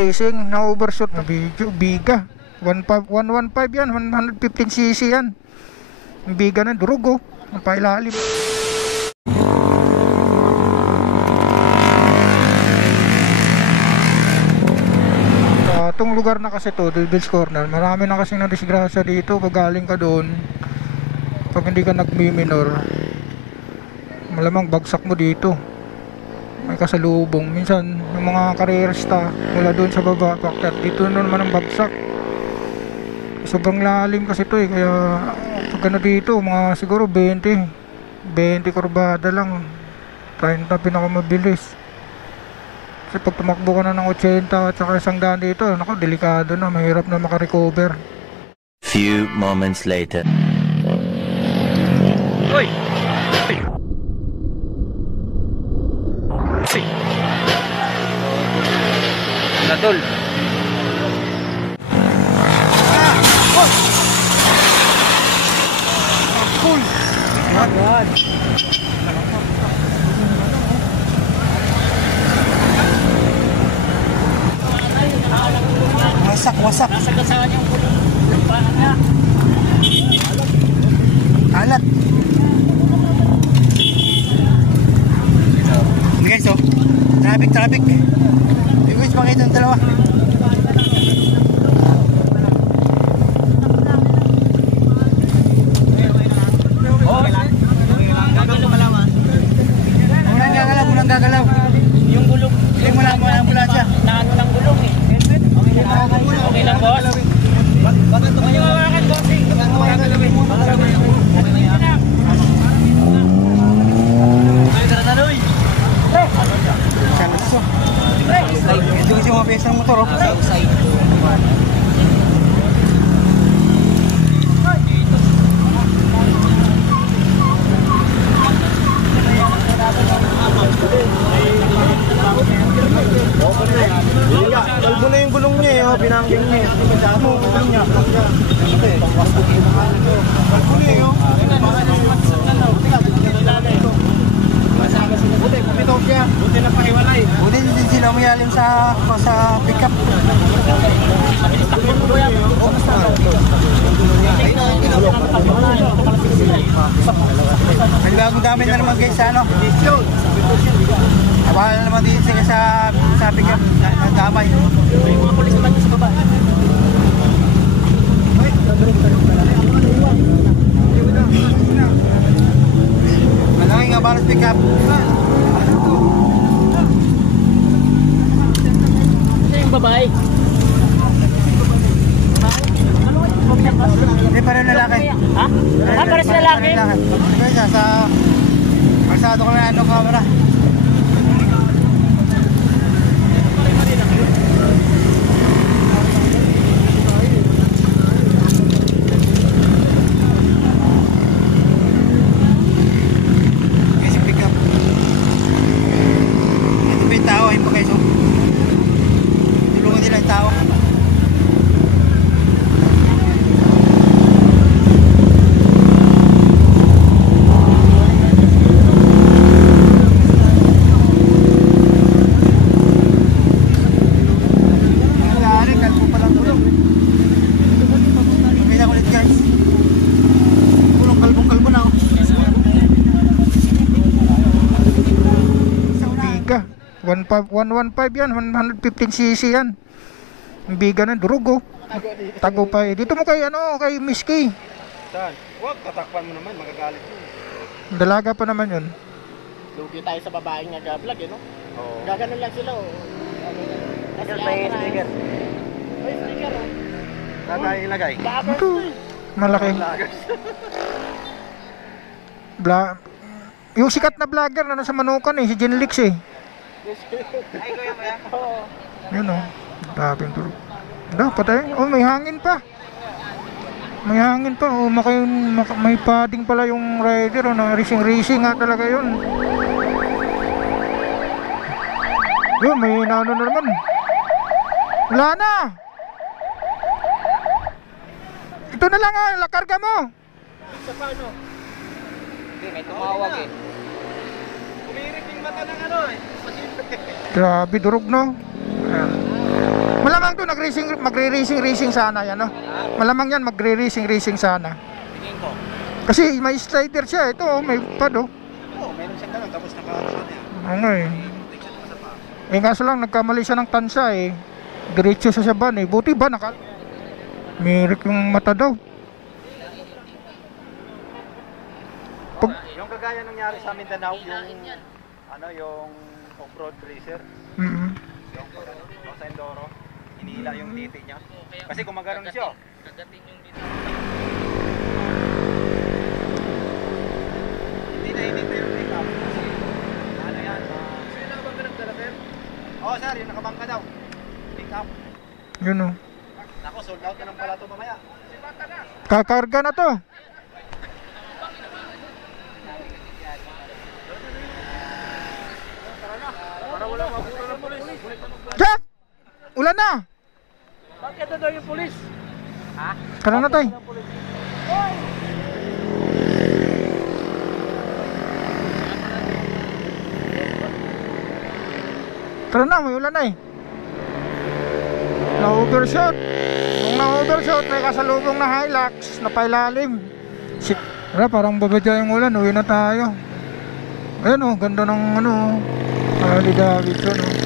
racing na overshoot na video, biga 115 yan, 115cc yan. Ang biga ng durog oh, ang pailalim. Itong lugar na kasi to, Devil's Corner, marami na kasing nadisgrasya dito. Pag galing ka doon, pag hindi ka nagmi-minor, malamang bagsak mo dito, may kasalubong. Minsan yung mga karerista mula doon sa baba, bakit dito na naman ang bagsak. Sobrang lalim kasi to eh, kaya pag ano dito, mga siguro 20 kurbada lang, 30 pinakamabilis. Kasi pag tumakbo ka na ng 80 at saka 100 dito, naku, delikado na, mahirap na makarecover. Few moments later. Uy! Latol! Cool! God! Wasak. Nasa kasaan yung paan niya. Alat. Guys, oh. Traffic. Yung guys, pakita yung dalawa. Unang gagalaw. Yung gulong. Hindi mo lang ambulansya. Naano ng gulong eh. Okay lang, boss. Bakit tumayawakan, bossing? Ito kasi mga piyesa ng motor, oh. Kalbo na yung gulong niya eh, oh, binangking niya. Ano yung gulong niya? Kalbo na eh, oh. Buti, pumitaw siya. Buti na pahiwalay. Buti din sila umiyalim sa pick-up. May bagong dami na naman guys sa ano. Abala na naman din sila sa pick-up. Nagdamay. May mga polis naman sa baba. Malaking abalas pick-up. Ito yung babae. Hindi pa rin lalaki. Ha? Para sa lalaki? Kaya sa marsado ko na ano camera. Biga 115 yan, 115cc yan. Ang biga ng durog oh. Tagupay. Dito mo kay kay Miss Kay. Saan? Huwag, tatakpan mo naman, magagalit mo. Dalaga pa naman yun. Lugi tayo sa babaeng nag-vlog eh, no? Oo. Gaganon lang sila oh. Sticker, may sticker. May sticker oh. Saan tayo ilagay? Ito, malaki. Yung sikat na vlogger na sa Manukan eh, si Jenlix eh. Ay, kuya mo yan? Oo. Yun oh, daming durog. Patay. Oh, may hangin pa. May hangin pa. Oh, may padding pala yung rider. Oh, na racing nga talaga yun. Yun, may nano na naman. Wala na. Ito na lang ah, lakarga mo. Sa paano? Hindi, may tumawag eh. Umiirik yung mata ng ano eh. Grabe, durog no. Ayan. Malamang to magre-racing sana yan, no? Malamang yan magre-racing sana. Tingin ko. Kasi may slider siya, ito may pad oh. Oo, meron siyang ganun, tapos naka-ano niya. Ano eh. Protection pa sa pa. Eh kaso lang nagkamali siya ng tansa eh. Diretso siya sa ban eh. Buti ba mirik yung mata daw. Yung kagaya nangyari sa Mindanao, yung off-road racer, Mm-hmm. yung sa Endoro, hinihila yung titi niya. Kasi gumagano na siya. Kagatin yung dito. Hindi na yung pick up. Ano yan? Sino nakabangka ng dala, sir? Oo, sir, yung nakabangka daw. Pick up. Yun oh. Ako, sold out na lang pala ito mamaya. Kakarga na to. Para wala mabura ng polis. Jack! Ulan na! Bakit na daw yung polis? Ha? Tara na tayo. Tara na, may ulan na eh. Na-overshot. Kung na-overshot, may kasalubong na Hilux na pailalim. Shit. Tara, parang babadya yung ulan. Uwi na tayo. Ayan oh, ganda ng ano. Harley Davidson oh.